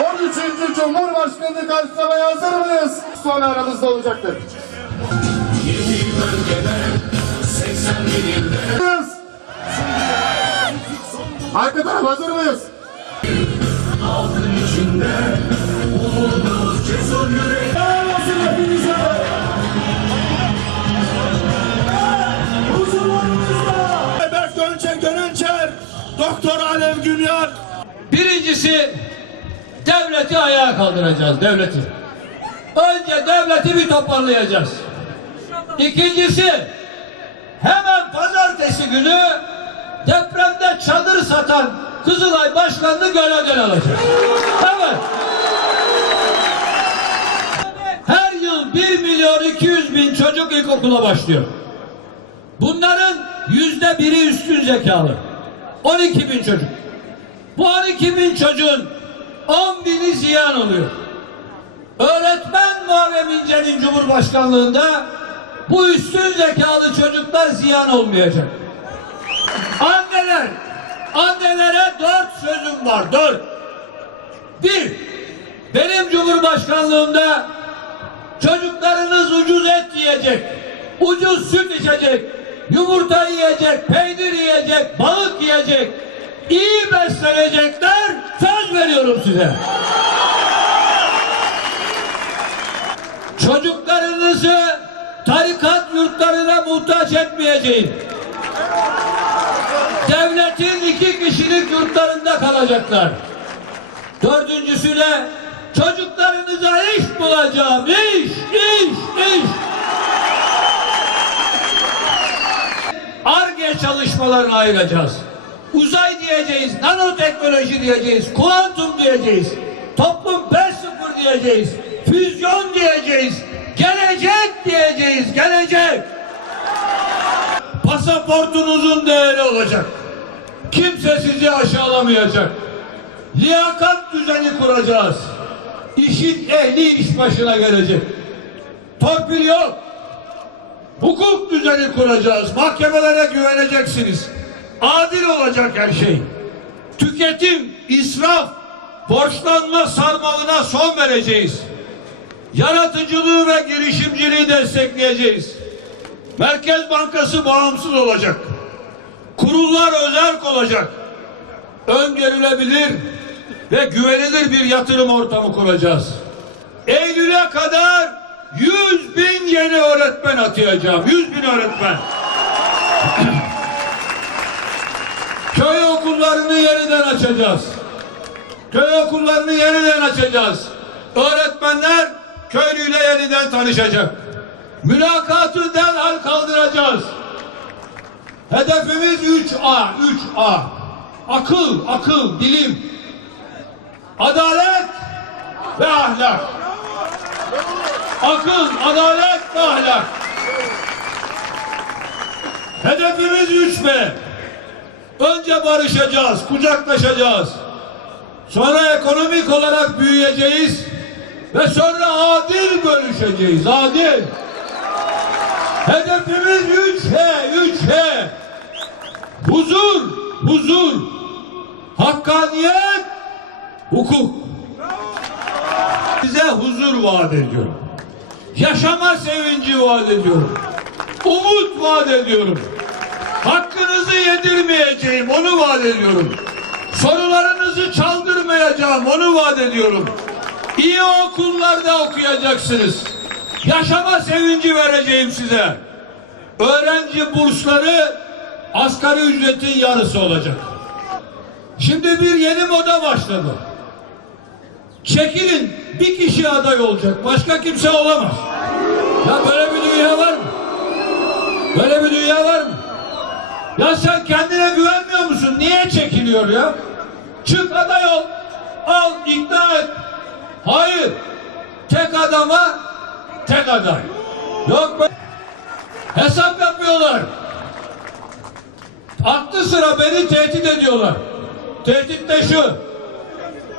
13. Cumhurbaşkanlığı karşılamaya hazır mıyız? Sonra aramızda olacaktır. Arka taraf hazır mıyız? Berk Gönçer Gönençer, Doktor Alev Günyar, Birincisi devleti ayağa kaldıracağız devleti. Önce devleti bir toparlayacağız. İkincisi hemen pazartesi günü depremde çadır satan Kızılay Başkanı'nı görevden alacağız. Evet. Her yıl 1 milyon 200 bin çocuk ilkokula başlıyor. Bunların yüzde biri üstün zekalı. 12 bin çocuk. Bu 12 bin çocuğun 10 bini ziyan oluyor. Öğretmen Muharrem İnce'nin Cumhurbaşkanlığında bu üstün zekalı çocuklar ziyan olmayacak. Anneler, annelere dört sözüm var, dört. Bir, benim Cumhurbaşkanlığımda çocuklarınız ucuz et yiyecek, ucuz süt içecek, yumurta yiyecek, peynir yiyecek, balık yiyecek, iyi beslenecekler, veriyorum size. Çocuklarınızı tarikat yurtlarına muhtaç etmeyeceğim. Devletin iki kişilik yurtlarında kalacaklar. Dördüncüsü de çocuklarınıza iş bulacağım. İş, iş, iş. ARGE çalışmalarını ayıracağız. Uzay diyeceğiz, nanoteknoloji diyeceğiz, kuantum diyeceğiz, toplum 5.0 diyeceğiz, füzyon diyeceğiz, gelecek diyeceğiz, gelecek. Pasaportunuzun değeri olacak. Kimse sizi aşağılamayacak. Liyakat düzeni kuracağız. İşin ehli iş başına gelecek. Torpil yok. Hukuk düzeni kuracağız. Mahkemelere güveneceksiniz. Adil olacak her şey. Tüketim, israf, borçlanma sarmalına son vereceğiz. Yaratıcılığı ve girişimciliği destekleyeceğiz. Merkez Bankası bağımsız olacak. Kurullar özerk olacak. Öngörülebilir ve güvenilir bir yatırım ortamı kuracağız. Eylül'e kadar 100 bin yeni öğretmen atayacağım. 100 bin öğretmen. Okullarını yeniden açacağız. Köy okullarını yeniden açacağız. Öğretmenler köylüyle yeniden tanışacak. Mülakatı derhal kaldıracağız. Hedefimiz 3A, 3A. Akıl, akıl, bilim. Adalet ve ahlak. Akıl, adalet ve ahlak. Hedefimiz 3B. Önce barışacağız, kucaklaşacağız. Sonra ekonomik olarak büyüyeceğiz. Ve sonra adil bölüşeceğiz, adil. Hedefimiz 3H, 3H. Huzur, huzur. Hakkaniyet, hukuk. Size huzur vaat ediyorum. Yaşama sevinci vaat ediyorum. Umut vaat ediyorum. Hakkınızı yedirmeyeceğim, onu vaat ediyorum. Sorularınızı çaldırmayacağım, onu vaat ediyorum. İyi okullarda okuyacaksınız. Yaşama sevinci vereceğim size. Öğrenci bursları asgari ücretin yarısı olacak. Şimdi bir yeni moda başladı. Çekilin bir kişi aday olacak. Başka kimse olamaz. Ya böyle bir dünya var mı? Böyle bir dünya var mı? Ya sen kendine güvenmiyor musun? Niye çekiliyor ya? Çık aday ol. Al ikna et. Hayır. Tek adama tek aday. Yok be. Hesap yapıyorlar. Aklı sıra beni tehdit ediyorlar. Tehdit de şu.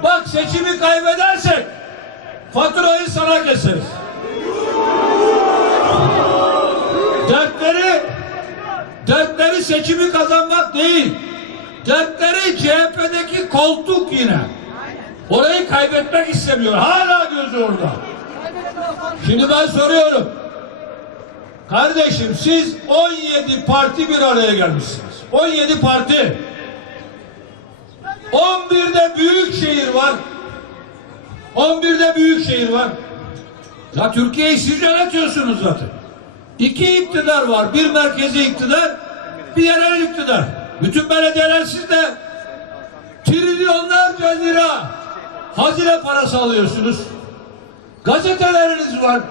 Bak seçimi kaybedersek faturayı sana keseriz. Dertleri seçimi kazanmak değil. Dertleri CHP'deki koltuk yine. Orayı kaybetmek istemiyor. Hala gözü orada. Şimdi ben soruyorum. Kardeşim siz 17 parti bir araya gelmişsiniz. 17 parti. 11'de büyük şehir var. 11'de büyük şehir var. Ya Türkiye'yi siz yönetiyorsunuz zaten. İki iktidar var. Bir merkezi iktidar, bir yerel iktidar. Bütün belediyeler sizde. Trilyonlarca lira hazine parası alıyorsunuz. Gazeteleriniz var.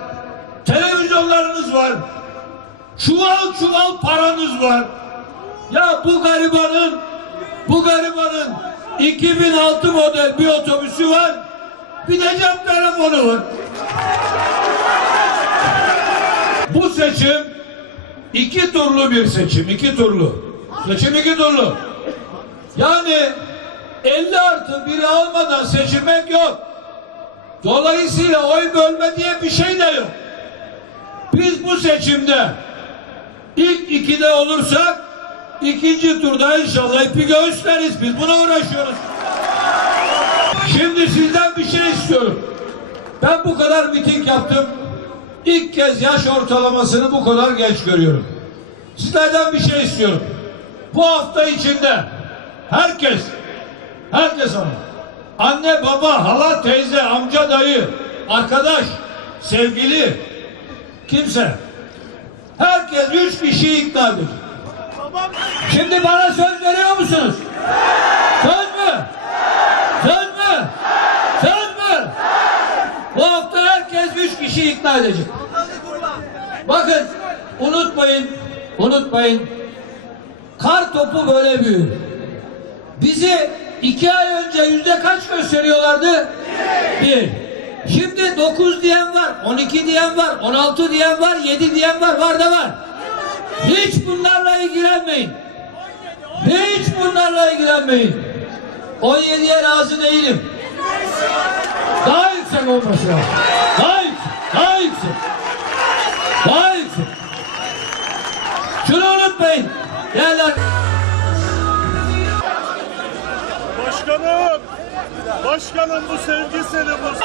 Televizyonlarınız var. Çuval çuval paranız var. Ya bu garibanın bu garibanın 2006 model bir otobüsü var. Bir de cep telefonu var. Bu seçim iki turlu bir seçim. iki turlu. Seçim iki turlu. Yani 50 artı 1'i almadan seçilmek yok. Dolayısıyla oy bölme diye bir şey de yok. Biz bu seçimde ilk ikide olursak ikinci turda inşallah ipi göğüsleriz. Biz buna uğraşıyoruz. Şimdi sizden bir şey istiyorum. Ben bu kadar miting yaptım. İlk kez yaş ortalamasını bu kadar genç görüyorum. Sizlerden bir şey istiyorum. Bu hafta içinde herkes, herkes ama anne, baba, hala, teyze, amca, dayı, arkadaş, sevgili, kimse. Herkes üç kişiyi ikna edecek. Şimdi bana söz veriyor musunuz? Söz mü? Söz mü? Söz mü? Bu hafta herkes üç kişi ikna edecek. Bakın unutmayın, unutmayın. Kar topu böyle büyür. Bizi iki ay önce yüzde kaç gösteriyorlardı? Bir. Şimdi dokuz diyen var, on iki diyen var, on altı diyen var, yedi diyen var, var da var. Hiç bunlarla ilgilenmeyin. Hiç bunlarla ilgilenmeyin. 17'ye razı değilim. Daha yüksek olması lazım. Daha. Daha yüksek. Daha yüksek. Şunu unutmayın. Değerli Başkanım! Başkanım bu sevgi seni bu.